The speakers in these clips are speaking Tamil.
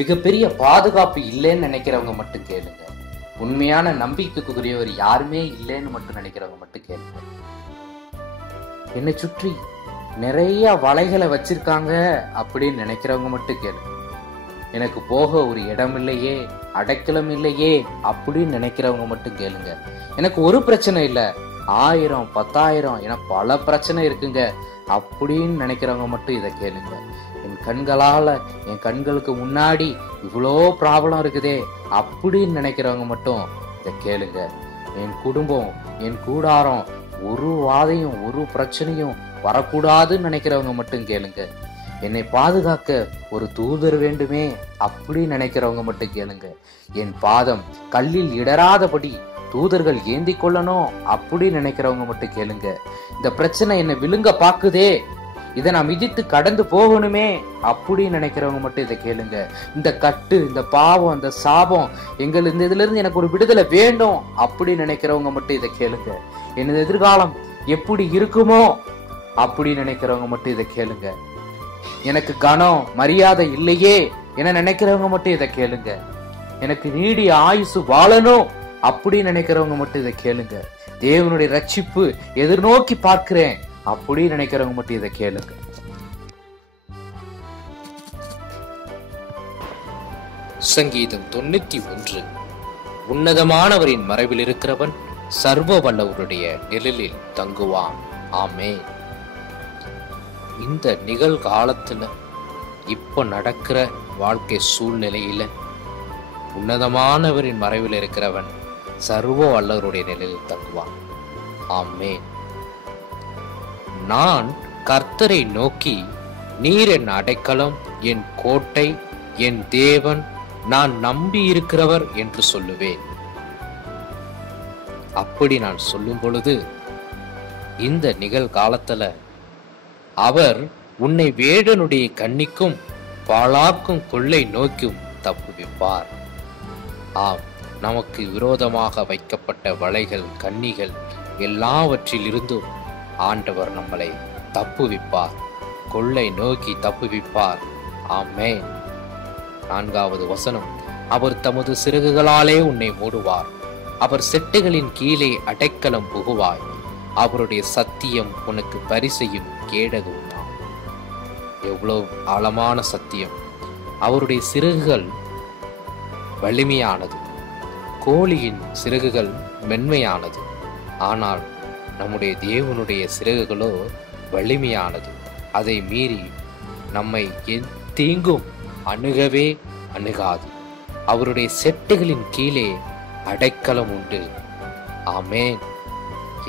மிகப்பெரிய பாதுகாப்பு இல்லைன்னு நினைக்கிறவங்க மட்டும் கேளுங்க. உண்மையான நம்பிக்கைக்குரியவர் யாருமே இல்லைன்னு மட்டும் நினைக்கிறவங்க மட்டும் கேளுங்க. என்னை சுற்றி நிறைய வலைகளை வச்சிருக்காங்க அப்படின்னு நினைக்கிறவங்க மட்டும் கேளுங்க. எனக்கு போக ஒரு இடம் இல்லையே, அடைக்கலம் இல்லையே அப்படின்னு நினைக்கிறவங்க மட்டும் கேளுங்க. எனக்கு ஒரு பிரச்சனை இல்லை, 1000 10,000 என பல பிரச்சனை இருக்குங்க அப்படின்னு நினைக்கிறவங்க மட்டும் இதை கேளுங்க. என் கண்களால என் கண்களுக்கு முன்னாடி இவ்வளோ ப்ராப்ளம் இருக்குதே அப்படின்னு நினைக்கிறவங்க மட்டும் இதை கேளுங்க. என் குடும்பம், என் கூடாரம், ஒரு வாதையும் ஒரு பிரச்சனையும் வரக்கூடாதுன்னு நினைக்கிறவங்க மட்டும் கேளுங்க. என்னை பாதுகாக்க ஒரு தூதர் வேண்டுமே அப்படின்னு நினைக்கிறவங்க மட்டும் கேளுங்க. என் பாதம் கல்லில் இடராதபடி தூதர்கள் ஏந்தி கொள்ளணும் அப்படின்னு நினைக்கிறவங்க மட்டும் கேளுங்க. இந்த பிரச்சனை என்னை விழுங்க பாக்குதே, இதை நான் மிதித்து கடந்து போகணுமே அப்படின்னு நினைக்கிறவங்க மட்டும் இதை கேளுங்க. இந்த கட்டு, இந்த பாவம், இந்த சாபம், இந்த இதுல இருந்து எனக்கு ஒரு விடுதலை வேண்டும் அப்படின்னு நினைக்கிறவங்க மட்டும் இதை கேளுங்க. எனது எதிர்காலம் எப்படி இருக்குமோ அப்படின்னு நினைக்கிறவங்க மட்டும் இதை கேளுங்க. எனக்கு கனம் மரியாதை இல்லையே என நினைக்கிறவங்க மட்டும் இதை கேளுங்க. எனக்கு நீடிய ஆயுசு வாழணும் அப்படின்னு நினைக்கிறவங்க மட்டும் இதை கேளுங்க. தேவனுடைய ரட்சிப்பு எதிர்நோக்கி பார்க்கிறேன் அப்படின்னு நினைக்கிறவங்க மட்டும் இதை கேளுங்க. சங்கீதம் 91. உன்னதமானவரின் மறைவில் இருக்கிறவன் சர்வ வல்லவருடைய நிழலில் தங்குவான். ஆமென். இந்த நிகழ்காலத்துல இப்ப நடக்கிற வாழ்க்கை சூழ்நிலையில உன்னதமானவரின் மறைவில் இருக்கிறவன் சர்வ வல்லவருடைய நிழலில் தங்குவான். ஆமென். நான் கர்த்தரை நோக்கி, நீர் என் அடைக்கலம், என் கோட்டை, என் தேவன், நான் நம்பி இருக்கிறவர் என்று சொல்லுவேன். அப்படி நான் சொல்லும் பொழுது இந்த நிகழ்காலத்துல அவர் உன்னை வேடனுடைய கண்ணிக்கும் பாழாக்கும் கொள்ளை நோக்கும் தப்புவிப்பார். ஆம், நமக்கு விரோதமாக வைக்கப்பட்ட வலைகள், கண்ணிகள் எல்லாவற்றிலிருந்தும் ஆண்டவர் நம்மளை தப்புவிப்பார், கொள்ளை நோக்கி தப்புவிப்பார். ஆமென். 4வது வசனம், அவர் தமது சிறகுகளாலே உன்னை மூடுவார், அவர் செட்டைகளின் கீழே அடைக்கலம் புகுவாய், அவருடைய சத்தியம் உனக்கு பரிசையும் கேடகும். எவ்வளவு ஆழமான சத்தியம்! அவருடைய சிறகுகள் வலிமையானது, கோழியின் சிறகுகள் மென்மையானது. ஆனால் நம்முடைய தேவனுடைய சிறகுகளோ வலிமையானது. அதை மீறி நம்மை தீங்கும் அணுகவே அணுகாது. அவருடைய செட்டுகளின் கீழே அடைக்கலம் உண்டு. ஆமென்.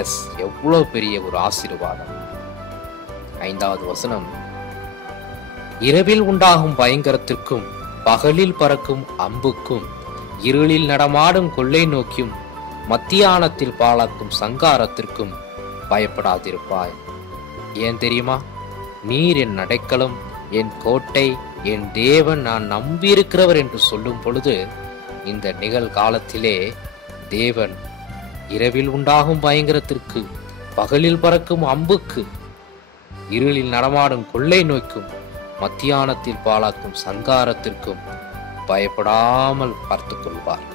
எஸ், எவ்வளவு பெரிய ஒரு ஆசீர்வாதம்! 5வது வசனம், இரவில் உண்டாகும் பயங்கரத்திற்கும் பகலில் பறக்கும் அம்புக்கும் இருளில் நடமாடும் கொள்ளை நோக்கியும் மத்தியானத்தில் பாழாக்கும் சங்காரத்திற்கும் பயப்படாதிருப்பாய். ஏன் தெரியுமா? நீர் என் அடைக்கலம், என் கோட்டை, என் தேவன், நான் நம்பியிருக்கிறவர் என்று சொல்லும் பொழுது இந்த நிகழ்காலத்திலே தேவன் இரவில் உண்டாகும் பயங்கரத்திற்கு, பகலில் பறக்கும் அம்புக்கு, இருளில் நடமாடும் கொள்ளை நோய்க்கும் மத்தியானத்தில் பாழாக்கும் சங்காரத்திற்கும் பயப்படாமல் பார்த்து கொள்வார்.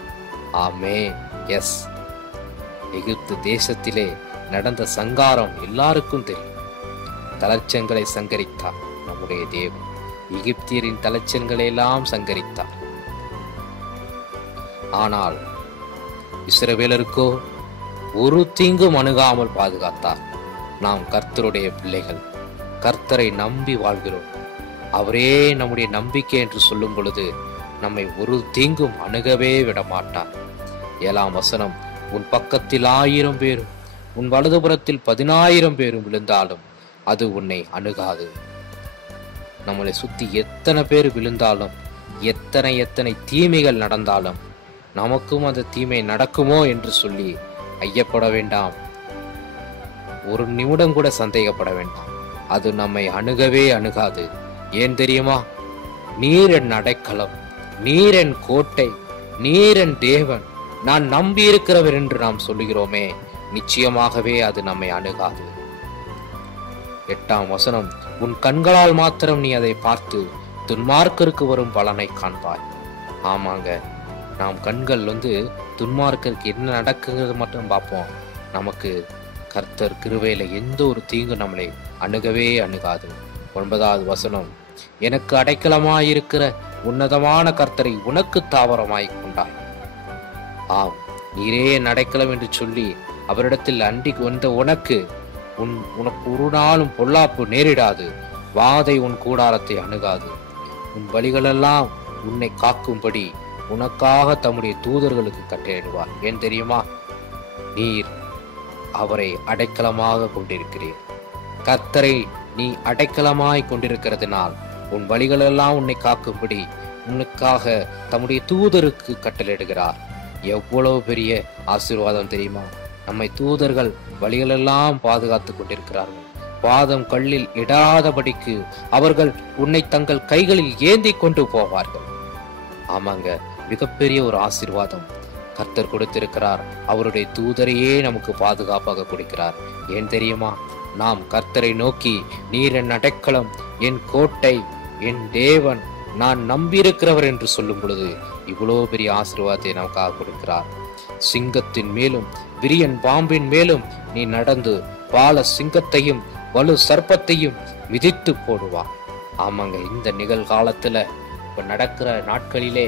ஆமென். எஸ், எகிப்து தேசத்திலே நடந்த சங்காரம் எல்லாருக்கும் தெரியும். தளர்ச்சங்களை சங்கரித்தார் நம்முடைய தேவன். எகிப்தியரின் தளர்ச்சங்களை எல்லாம் சங்கரித்தார். ஆனால் இஸ்ரவேலருக்கோ ஒரு தீங்கும் அணுகாமல் பாதுகாத்தார். நாம் கர்த்தருடைய பிள்ளைகள், கர்த்தரை நம்பி வாழ்கிறோம். அவரே நம்முடைய நம்பிக்கை என்று சொல்லும் பொழுது நம்மை ஒரு தீங்கும் அணுகவே விட மாட்டார். 7ஆம் வசனம், உன் பக்கத்தில் 1000 பேரும் உன் வலதுபுறத்தில் 10,000 பேரும் விழுந்தாலும் அது உன்னை அணுகாது. நம்மளை சுத்தி எத்தனை பேர் விழுந்தாலும், எத்தனை தீமைகள் நடந்தாலும் நமக்கும் அந்த தீமை நடக்குமோ என்று சொல்லி ஐயப்பட வேண்டாம். ஒரு நிமிடம் கூட சந்தேகப்பட வேண்டாம். அது நம்மை அணுகவே அணுகாது. ஏன் தெரியுமா? நீர் என் அடைக்கலம், நீர் என் கோட்டை, நீர் என் தேவன், நான் நம்பி இருக்கிறவர் என்று நாம் சொல்லுகிறோமே, நிச்சயமாகவே அது நம்மை அணுகாது. 8ஆம் வசனம், உன் கண்களால் மாத்திரம் நீ அதை பார்த்து துன்மார்க்கருக்கு வரும் பலனை காண்பாய். ஆமாங்க, நாம் கண்கள் துன்மார்க்கருக்கு என்ன நடக்குங்கிறது மட்டும் பார்ப்போம். நமக்கு கர்த்தர் கிருபையில எந்த ஒரு தீங்கு நம்மளை அணுகவே அணுகாது. 9வது வசனம், எனக்கு அடைக்கலமாயிருக்கிற உன்னதமான கர்த்தரை உனக்கு தாவரமாய் கொண்டாய். ஆம், நீரே என் அடைக்கலம் என்று சொல்லி அவரிடத்தில் அண்டி வந்த உனக்கு ஒரு நாளும் பொல்லாப்பு நேரிடாது. வாதை உன் கூடாரத்தை அணுகாது. உன் வழிகளெல்லாம் உன்னை காக்கும்படி உனக்காக தம்முடைய தூதர்களுக்கு கட்டளையிடுவார். ஏன் தெரியுமா? நீர் அவரை அடைக்கலமாக கொண்டிருக்கிறீர். கர்த்தரை நீ அடைக்கலமாய் கொண்டிருக்கிறதுனால் உன் வழிகளெல்லாம் உன்னை காக்கும்படி உனக்காக தம்முடைய தூதருக்கு கட்டளையிடுகிறார். எவ்வளவு பெரிய ஆசீர்வாதம் தெரியுமா? நம்மை தூதர்கள் வழிகளெல்லாம் பாதுகாத்து கொண்டிருக்கிறார்கள். பாதம் கல்லில் இடாதபடிக்கு அவர்கள் உன்னை தங்கள் கைகளில் ஏந்தி கொண்டு போவார்கள். ஆமாங்க, மிகப்பெரிய ஒரு ஆசீர்வாதம் கர்த்தர் கொடுத்திருக்கிறார். அவருடைய தூதரையே நமக்கு பாதுகாப்பாக கொடுக்கிறார். ஏன் தெரியுமா? நாம் கர்த்தரை நோக்கி, நீர் என் அடைக்கலம், என் கோட்டை, என் தேவன், நான் நம்பியிருக்கிறவர் என்று சொல்லும் பொழுது இவ்வளோ பெரிய ஆசீர்வாதத்தை நமக்காக கொடுக்கிறார். சிங்கத்தின் மேலும் விரியன் பாம்பின் மேலும் நீ நடந்து பால சிங்கத்தையும் வலு சர்ப்பத்தையும் மிதித்து போடுவார். ஆமாங்க, இந்த நிகழ்காலத்துல இப்ப நடக்கிற நாட்களிலே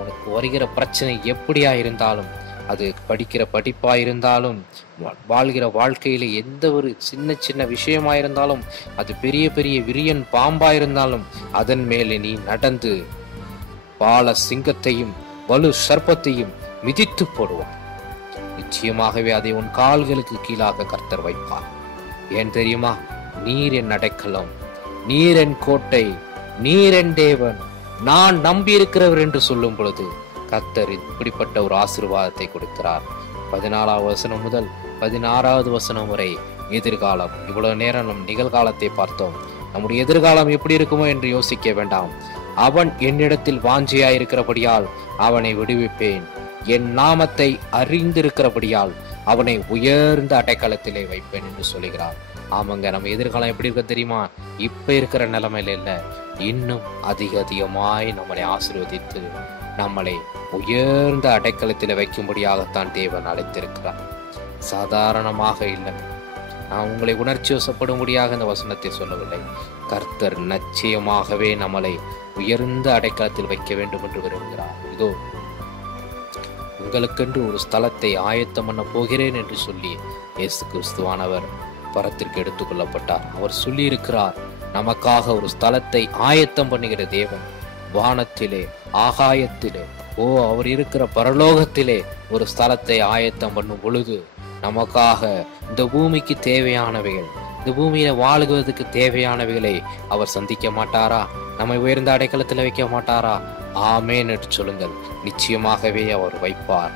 உனக்கு வருகிற பிரச்சனை எப்படியா இருந்தாலும், அது படிக்கிற படிப்பா இருந்தாலும், வாழ்கிற வாழ்க்கையில எந்த ஒரு சின்ன சின்ன விஷயமா இருந்தாலும், அது பெரிய பெரிய விரியன் பாம்பா இருந்தாலும், அதன் மேலே நீ நடந்து பால சிங்கத்தையும் வலு சர்ப்பத்தையும் மிதித்து போடுவார். நிச்சயமாகவே அதை உன் கால்களுக்கு கீழாக கர்த்தர் வைப்பார். ஏன் தெரியுமா? நீர் என் அடைக்கலம், நீர் என் கோட்டை, நீர் என் தேவன், நான் நம்பி இருக்கிறவர் என்று சொல்லும் பொழுது கர்த்தர் இப்படிப்பட்ட ஒரு ஆசீர்வாதத்தை கொடுக்கிறார். 14வது வசனம் முதல் 16வது வசனம் வரை எதிர்காலம். இவ்வளவு நேரம் நம் நிகழ்காலத்தை பார்த்தோம். நம்முடைய எதிர்காலம் எப்படி இருக்குமோ என்று யோசிக்க வேண்டாம். அவன் என்னிடத்தில் வாஞ்சியாயிருக்கிறபடியால் அவனை விடுவிப்பேன். என் நாமத்தை அறிந்திருக்கிறபடியால் அவனை உயர்ந்த அடைக்கலத்திலே வைப்பேன் என்று சொல்லுகிறார். ஆமாங்க, நம்ம எதிர்காலம் எப்படி இருக்க தெரியுமா? இப்ப இருக்கிற நிலைமையில இல்ல, இன்னும் அதிகமாய் நம்மளை ஆசீர்வதித்து நம்மளை உயர்ந்த அடைக்கலத்தில் வைக்கும்படியாகத்தான் தேவன் அழைத்திருக்கிறார். சாதாரணமாக இல்லை. நான் உங்களை உணர்ச்சி வசப்படும்படியாக இந்த வசனத்தை சொல்லவில்லை. கர்த்தர் நிச்சயமாகவே நம்மளை உயர்ந்த அடைக்கலத்தில் வைக்க வேண்டும் என்று விரும்புகிறார். இதோ உங்களுக்கென்று ஒரு ஸ்தலத்தை ஆயத்தம் பண்ண போகிறேன் என்று சொல்லி இயேசு கிறிஸ்துவானவர் பரத்திற்கு எடுத்துக் கொள்ளப்பட்டார். அவர் சொல்லி இருக்கிறார், நமக்காக ஒரு ஸ்தலத்தை ஆயத்தம் பண்ணுகிற தேவன் வானத்திலே, ஆகாயத்திலே, அவர் இருக்கிற பரலோகத்திலே ஒரு ஸ்தலத்தை ஆயத்தம் பண்ணும் பொழுது நமக்காக இந்த பூமிக்கு தேவையானவைகள், இந்த பூமியில வாழுவதற்கு தேவையானவைகளை அவர் சந்திக்க மாட்டாரா? நம்மை உயர்ந்த அடைக்கலத்தில் வைக்க மாட்டாரா? ஆமேன் என்று சொல்லுங்கள். நிச்சயமாகவே அவர் வைப்பார்.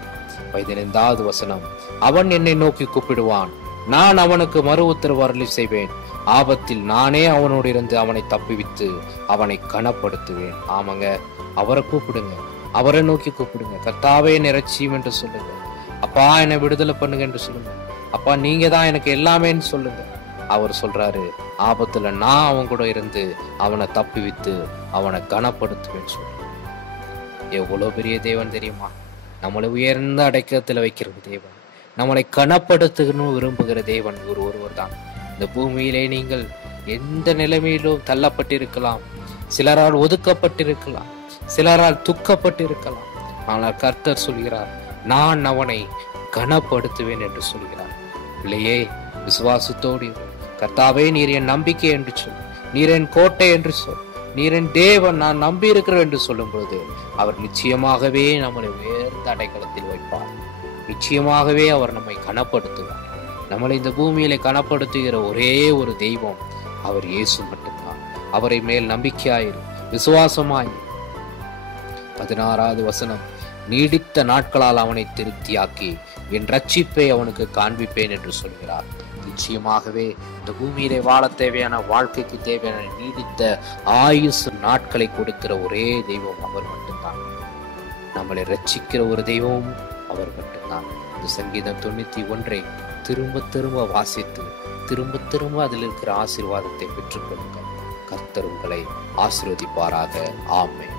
15வது வசனம், அவன் என்னை நோக்கி கூப்பிடுவான், நான் அவனுக்கு மறு உத்தரவு அருளி செய்வேன். ஆபத்தில் நானே அவனோடு இருந்து அவனை தப்புவித்து அவனை கனப்படுத்துவேன். ஆமாங்க, அவரை கூப்பிடுங்க, அவரை நோக்கி கூப்பிடுங்க. கர்த்தாவே என்னை ரட்சியும் என்று சொல்லுங்க. அப்பா என்னை விடுதலை பண்ணுங்க என்று சொல்லுங்க. அப்பா நீங்க தான் எனக்கு எல்லாமேன்னு சொல்லுங்க. அவர் சொல்றாரு, ஆபத்துல நான் அவன் கூட இருந்து அவனை தப்புவித்து அவனை கனப்படுத்துவேன்னு சொல்லுங்க. எவ்வளவு பெரிய தேவன் தெரியுமா? நம்மளை உயர்ந்த அடைக்கலத்துல வைக்கிறது தேவன். நம்மளை கனப்படுத்தணும் விரும்புகிற தேவன் ஒருவர் தான். இந்த பூமியிலே நீங்கள் எந்த நிலைமையிலும் தள்ளப்பட்டிருக்கலாம், சிலரால் ஒதுக்கப்பட்டிருக்கலாம், சிலரால் துக்கப்பட்டிருக்கலாம். ஆனால் கர்த்தர் சொல்கிறார், நான் அவனை கனப்படுத்துவேன் என்று சொல்கிறார். பிள்ளையே, விசுவாசத்தோடு கர்த்தாவே நீர் என் நம்பிக்கை என்று சொல், நீர் என் கோட்டை என்று சொல், நீர் என் தேவன், நான் நம்பி இருக்கிறேன் என்று சொல்லும் பொழுது அவர் நிச்சயமாகவே நம்மளை உயர்ந்த அடைக்கலத்தில் வைப்பார். நிச்சயமாகவே அவர் நம்மை கனப்படுத்துவார். நம்மளை இந்த பூமியில கனப்படுத்துகிற ஒரே ஒரு தெய்வம் அவர் இயேசு மட்டும்தான். அவரை மேல் நம்பிக்கையாயிரு, விசுவாசமாயிரு. 16வது வசனம், நீடித்த நாட்களால் அவனை திருப்தியாக்கி என் ரட்சிப்பை அவனுக்கு காண்பிப்பேன் என்று சொல்கிறார். நிச்சயமாகவே இந்த பூமியிலே வாழ தேவையான, வாழ்க்கைக்கு தேவையான நீடித்த ஆயுசு நாட்களை கொடுக்கிற ஒரே தெய்வம் அவர் மட்டும்தான். நம்மளை ரட்சிக்கிற ஒரு தெய்வமும் அவர் மட்டும்தான். இந்த சங்கீதம் 91 திரும்ப திரும்ப வாசித்து திரும்ப திரும்ப அதில் இருக்கிற ஆசீர்வாதத்தை பெற்றுக்கொள்ளுங்கள். கர்த்தர் உங்களை ஆசீர்வதிப்பாராக. ஆமென்.